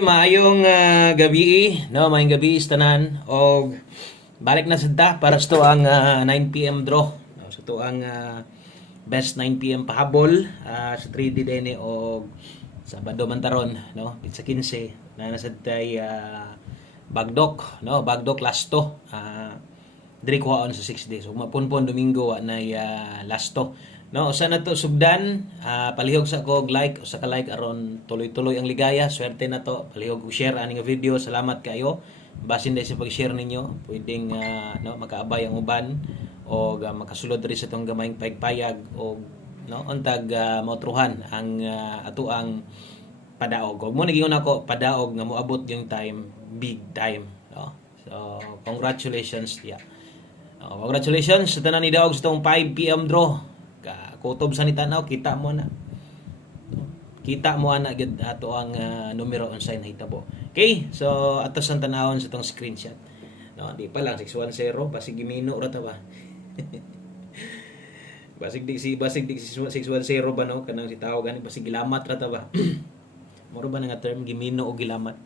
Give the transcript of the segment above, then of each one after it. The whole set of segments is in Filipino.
Maayong gabi, no, maayong gabi tanan og balik na sad para sa to ang 9 p.m. draw. No, sa to ang best 9 p.m. pahabol sa 3D din og Sabado man taron, no, pizza 15 na nasad tay Bagdok, no, Bagdok last to. Diri kuhaon sa 6 days. Ug mapunpon Domingo wa nay last to. No, usa na to sugdan, palihog sa ko like, usa ka like aron tuloy-tuloy ang ligaya, swerte na to. Palihog og share ani nga video. Salamat kayo. Basin dai sa pag-share ninyo, pwedeng no makaabay ang uban o makasulod diri sa tong gamayng payag o no untag mautruhan ang ato ang padaog. Ug mo nagingon ako padaog nga moabot yung time, big time, no. So, congratulations dia. Congratulations sa tanan ni daog sa tong 5 p.m. draw. Kutob sa nitanaw, kita mo na. Kita mo ana gid ato ang numero unsay nahitabo. Okay, so atos ang tanawon sa tong screenshot. No, di pa lang 610 basig gimino ra ta ba. basig di 610 ba no kanang si tao gani basig gilamat ra ta ba. Moro ba nga term gimino o gilamat.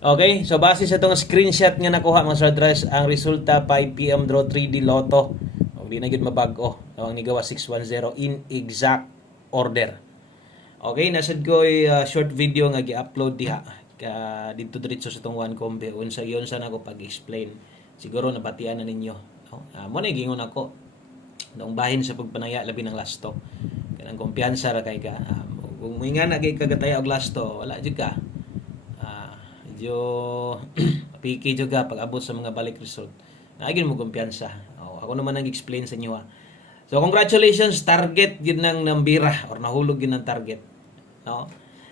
Okay, so base sa tong screenshot nga nakuha mga sir ang resulta 5 PM draw 3D Lotto. Di na gid mabag-o. Ang nigawa 610 in exact order. Okay, nasad ko short video nga gi-upload diha dito diretso sa tong one combe unsa yon sa nako pag-explain. Siguro nabatian na ninyo, no? Mo na gingon ako nung bahin sa pagpanaya labi ng lasto. Kanang kumpiyansa ra kay ka. Kung moinga na kay kagataya og lasto, wala jud ka. Medyo piki jud ka pag abot sa mga balik result. Naagin mo kumpiyansa. Ako naman nag-explain sa inyo. So congratulations, target gid nang nambira or nahulog gid ng target. No?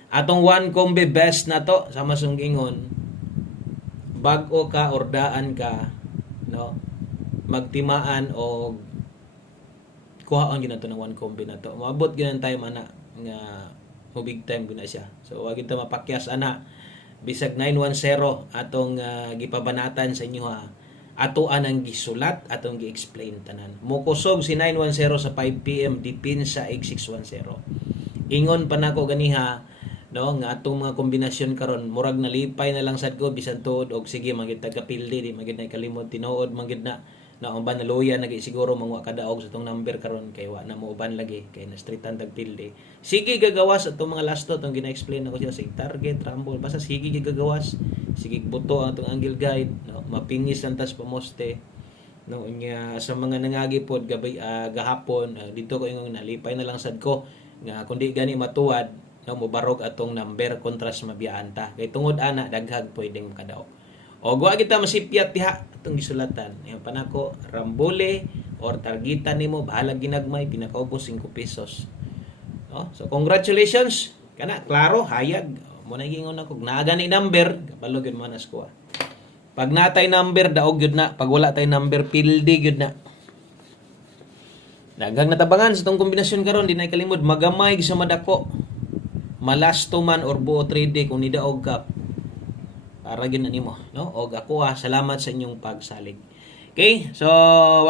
Atong one combe best na to sa masunggingon. Bag-o ka or daan ka, no? Magtimaan o kuhaon gid nato ng one combe na to. Moabot gid ang time ana nga big time gid na siya. So wa gid ta mapakyas ana bisag 910 atong gipabanatan sa inyo ato anang gisulat atong gi-explain tanan. Mukusog si 910 sa 5 PM dipin sa 610. Ingon pa nako ganiha no nga atong mga kombinasyon karon murag nalipay na lang sad ko bisan tuod og sige magid tagkapildi di magid na kalimot tinuod magid na ang ban naluya nagi siguro mangwa kadaog sa tong number karon kay wa na mo uban lagi kay na streetan tagpildi. Sige gagawas atong mga last to tong gina-explain ako siya sa target rumble basta sige gagawas. Sige buto ang atong angle guide no mapingis lang tas pamoste no nya sa mga nangagi pod gabay gahapon dito ko ingong nalipay na lang sad ko nga kundi gani matuwad no mobarog atong number kontras mabiyaan ta kay tungod ana daghag pwedeng makadaog. O wa kita masipyat diha atong gisulatan. Yung panako rambole or targetan nimo bahala ginagmay pinakaubos 5 pesos. No? So congratulations. Kana klaro hayag. Mo na gingon ako naaga ni number kabalo gyud man as ko. Pag natay number daog gyud na, pag wala tay number pildi gyud na. Daghang natabangan sa tong kombinasyon karon di na kalimod magamay sa madako. Malasto man or buo 3D kung nidaog ka para gyud nimo no og ako salamat sa inyong pagsalig. Okay, so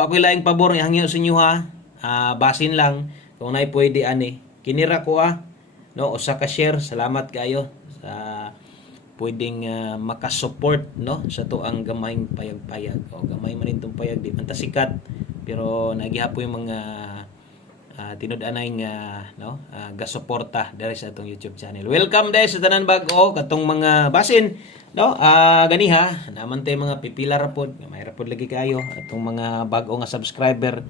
ako laing pabor nga hangyo sa inyo basin lang kung nay pwede ani kinira ko no usa ka share salamat kayo sa pwedeng makasupport no sa to ang gamayng payag-payag o gamay man itong payag di man ta sikat pero nagihapo yung mga tinud-anay nga no gasuporta diri sa atong YouTube channel. Welcome dai sa tanan bag-o katong mga basin no ganiha naman tay mga pipila ra pod may ra pod lagi kayo atong mga bag-o nga subscriber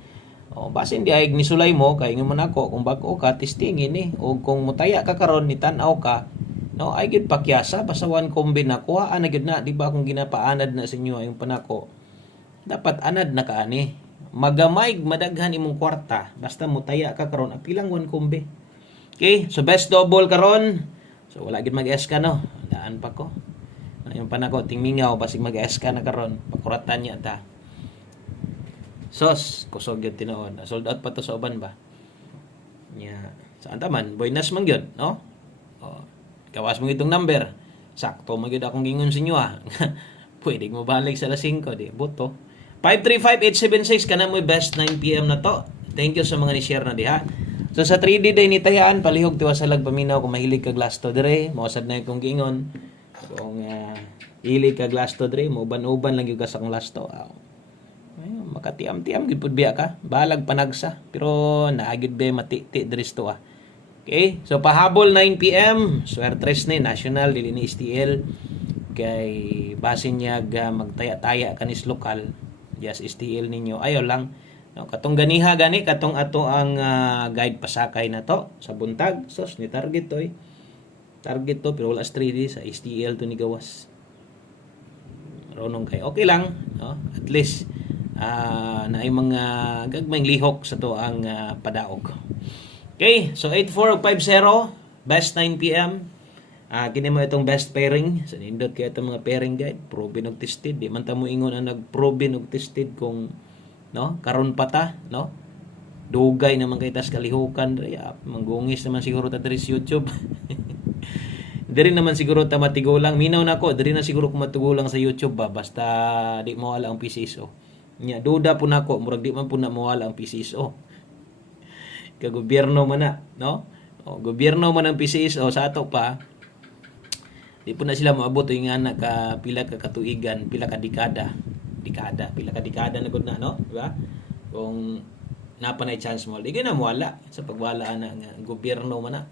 basin di ay nisulay mo kay ingon man ako kung bag-o ka testingin o kung mutaya ka karon ni tan-aw ka no ay gid pakyasa basta one combi na kuha na gid na di ba kung ginapaanad na sa inyo yung panako dapat anad na kaani magamay madaghan imong kwarta basta mutaya ka karon apilang one combi. Okay, so best double karon so wala gid mag-S ka no daan pa ko yung panako tingmingaw basig mag-S ka na karon pakuratan niya ta sos kusog gyud tinuod sold out pa to sa uban ba nya saan ta man boynas man gyud no gawas mo itong number sakto mo gyud akong gingon sa inyo pwede mo balik sa 5 di buto 535-876 kana mo best 9 PM na to. Thank you sa mga ni-share na diha. So sa 3D day ni tayaan palihog tiwa sa lag paminaw kung mahilig kag lasto dire, mosad na kong giingon. Kung ili kag lasto dre mo uban-uban lang gyud ka sa kong lasto. Ayun, makatiam-tiam gyud pud biya ka. Balag panagsa pero naagid be mati-ti dres to. Okay, so pahabol 9 PM, Swertres ni National dili ni STL kay basin niya magtaya-taya kanis lokal. Yes, STL ninyo. Ayo lang. No, katong ganiha gani katong ato ang guide pasakay na to sa buntag. Sos ni target to eh. Target to pero wala 3D sa STL to ni gawas. Ronong kay okay lang, no? At least naay mga gagmayng lihok sa to ang padaog. Okay, so 8450 best 9 PM. Kini mo itong best pairing. So nindot kay itong mga pairing guide, proven og tested. Di man ta mo ingon ang nag-proven og tested kung no, karon pa ta, no? Dugay naman kay tas kalihukan dre. Manggungis naman siguro ta diri sa YouTube. Diri naman siguro ta matigulang. Minaw nako, diri na siguro ko matigulang sa YouTube ba basta di mawala ang PCSO. Nya duda po nako, murag di man po na mawala ang PCSO. Ka gobyerno man na, no? O gobyerno man ang PCSO sa ato pa. Di po na sila maabot yung nga ka pila ka katuigan, pila ka dekada, pila ka dekada na gud na, no? Di ba? Kung napanay chance mo, di na mawala sa pagwala na nga gobyerno man na.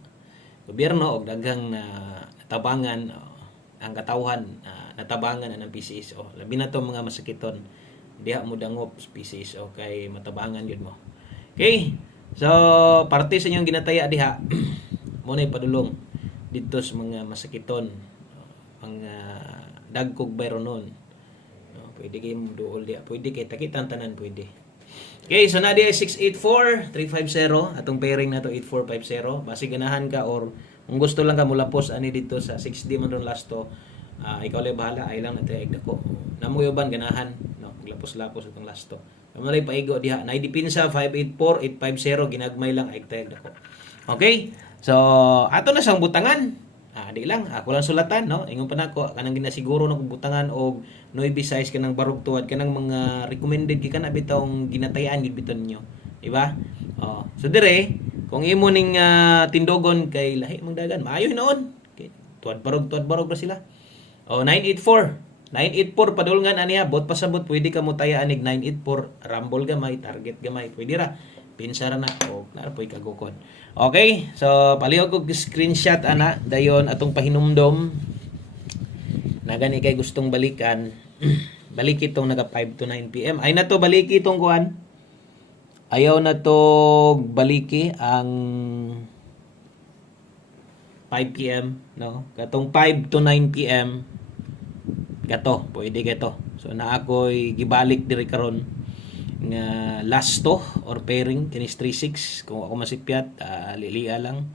Gobyerno og daghang natabangan ang katawhan natabangan ng PCSO. Labi na to mga masakiton. Diha mo dangop sa PCSO kay matabangan yun mo. Okay? So, parte sa inyong ginataya diha, muna ipadulong dito sa mga masakiton, mga dagkog bayronon. No, pwede kayo duol diha. Pwede kayo takitan tanan, pwede. Okay, so na diha 684-350. Atong pairing na to 8450. Basi ganahan ka or kung gusto lang ka mulapos ani dito sa 6D man ron lasto, ikaw lang bahala. Ay lang natin dako. Namo yuban ganahan, no, lapos-lapos atong lasto. Kamalay paigo diha. Naidipinsa 584-850 ginagmay lang ay tag dako. Okay? So, ato na sang butangan. Di lang ako lang sulatan, no. Ingon pa nako kanang ginasiguro na butangan og Noy size kanang barog tuwad kanang mga recommended gikan na bitong ginatayan gid biton nyo. Di ba? So dire kung imo ning tindogon kay lahi mong dagan, maayo hinoon. Okay. Tuwad barog ra sila. 984 padulngan aniya bot pasabot pwede ka mo taya anig 984 rumble gamay target gamay pwede ra pinsara na o narapoy kagukon. Okay, so palihog og screenshot ana dayon atong pahinumdom na gani kay gustong balikan. Balik itong naga 5 to 9 PM ay na to baliki itong kuan ayaw na to baliki ang 5 PM no katong 5 to 9 PM gato, pwede gato. So na ako'y gibalik diri karon nga lasto or pairing kinis 36 kung ako masipyat lilia lang.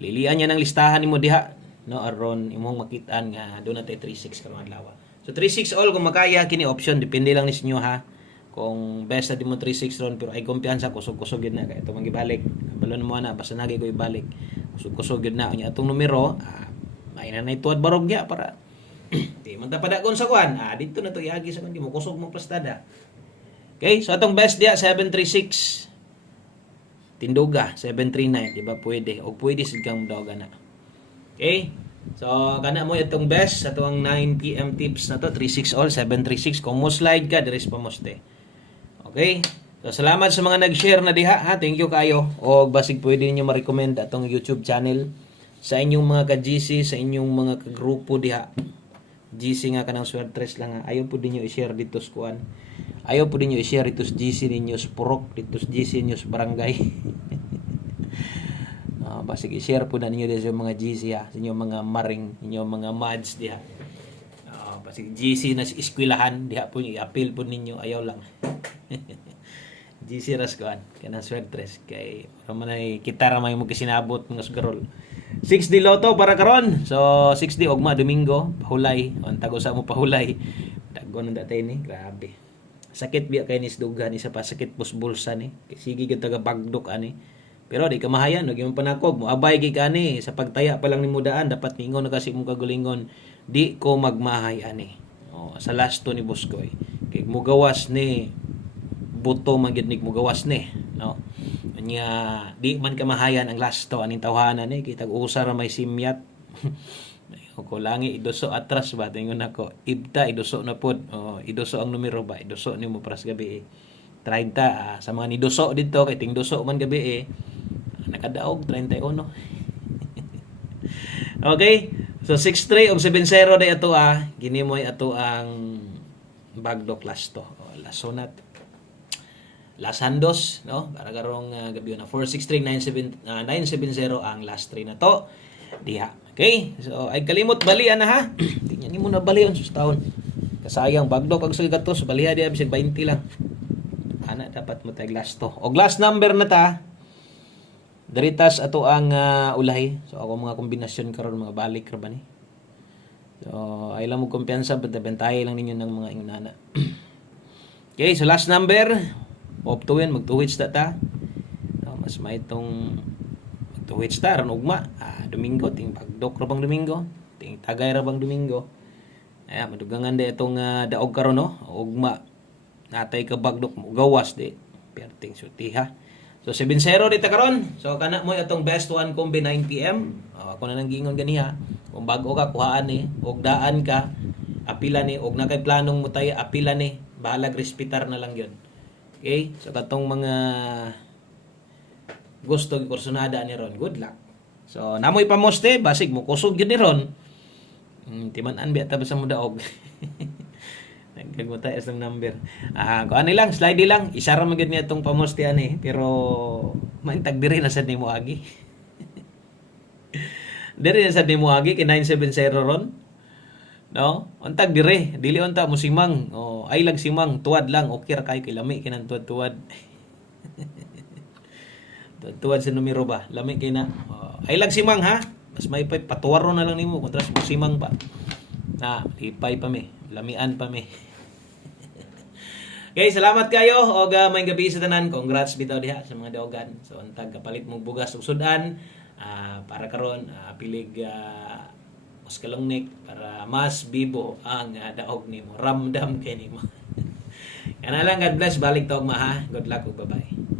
Lilia niya ng listahan nimo diha no aron imong makitaan nga do na tay 36 karon adlaw. So 36 all kung makaya kini option depende lang ninyo ha. Kung best na di mo 36 ron pero ay kumpiyansa kusog-kusog gid na kay ito magibalik. Balon mo na basta nagi ko ibalik. Kusog-kusog gid na unya atong numero may na tuwad barog ya para di man ta padakon sa kuan. Dito na to iagi sa kundi mo kusog mo plastada. Okay, so atong best dia 736. Tinduga 739, di ba pwede? O pwede sigang daw gana. Okay? So kana mo itong best sa tuang 9 PM tips na to 36 all 736 kung mo slide ka diris pa moste. Okay? So salamat sa mga nag-share na diha ha. Thank you kayo. O basig pwede niyo ma-recommend atong YouTube channel sa inyong mga ka-GC, sa inyong mga ka-grupo diha. GC nga kanang Swertres lang ayaw po din nyo i-share dito sa kuan. Ayaw po din nyo i-share dito sa GC ninyo sa Purok, dito sa GC ninyo sa barangay. Basig i-share po na ninyo dito sa mga GC ha, sa inyong mga maring, inyong mga mads diha. Basig GC na sa eskwelahan, diha po i-appeal po ninyo, ayaw lang. GC ras kuan, kanang Swertres kay ramanay kita ra may mo kasinabot mga sugarol. 6D Lotto para karon. So 6D ugma Domingo, pahulay. On tago sa mo pahulay. Tago nang datay ni, grabe. Sakit biya kay ni isdugan isa pa sakit bulsa ni. Sige gid taga bagdok ani. Pero di ka mahayan, wag imong panakog, mo abay gid ani sa pagtaya pa lang nimo daan dapat ningon na kasi mong kagulingon. Di ko magmahay ani. Sa lasto ni Boskoy. Kay mo gawas ni buto magidnig mo gawas ni, no. Nya di man ka mahayan ang lasto aning tawhanan ni kitag usa ra may simyat. O kulangi iduso atras ba tingon ako. Ibta iduso na pod. O iduso ang numero ba? Iduso nimo para sa gabi 30 sa mga niduso dito kay ting duso man gabi nakadaog 31. Okay? So 6-3 og 7-0 day ato ginimoy ato ang bagdo class to. O, lasonat. Lasandos, no? Para karong gabi na 4-6-3 9-7-0 ang last 3 na to. Diha. Okay? So ay kalimot balian na ha. Di nya nimo na balian sus taon. Kasayang bagdo kag gatos baliha di bisag 20 lang. Ana dapat mo tay glass to. O glass number na ta. Daritas ato ang ulahi. So ako mga kombinasyon karon mga balik ra ba ni. So ay lang mo kumpiyansa bantay lang ninyo ng mga ingunana. Okay, so last number of tuwin magtuwits ta. No, mas may itong magtuwits ta ron ugma. Domingo ting pagdok ra bang Domingo, ting tagay ra bang Domingo. Ay madugangan de itong daog karon no. Ugma natay ka bagdok mo gawas de perting sutiha. So 7-0 dito karon. So kana mo atong best one combi 9 PM. Ako na nang gingon ganiha. Kung bago ka kuhaan ni og daan ka apila ni og nakay planong mo tayo apila ni bahalag respetar na lang yon. Okay? So katong mga gusto kursunada ni ron, good luck. So namoy pamoste basig mo kusog gyud ni ron. Timan-an biya ta sa mudaog. Nagkagmata is ng number. Kung ano lang, slide lang. Isara mo gud niya itong pamoste pero maintag diri na sad nimo agi. Diri na sad nimo agi kay 970 ron. No? Untag dire, dili unta mo simang. Ay lang simang, tuwad lang. Okay ra kay lami kinang tuwad-tuwad. Tuwad sa numero ba? Lami kay na. Ay lang simang ha. Mas may patuwaro na lang nimo kontra sa simang pa. Lipay pa mi. Lamian pa mi. Okay, salamat kayo og may gabi sa tanan. Congrats bitaw diha sa mga daogan. So untag kapalit mo bugas ug sudan para karon pilig oskalongnik para mas bibo ang daog nimo. Ramdam kay nimo. Kana lang, God bless. Balik ta og maha. Good luck ug bye-bye.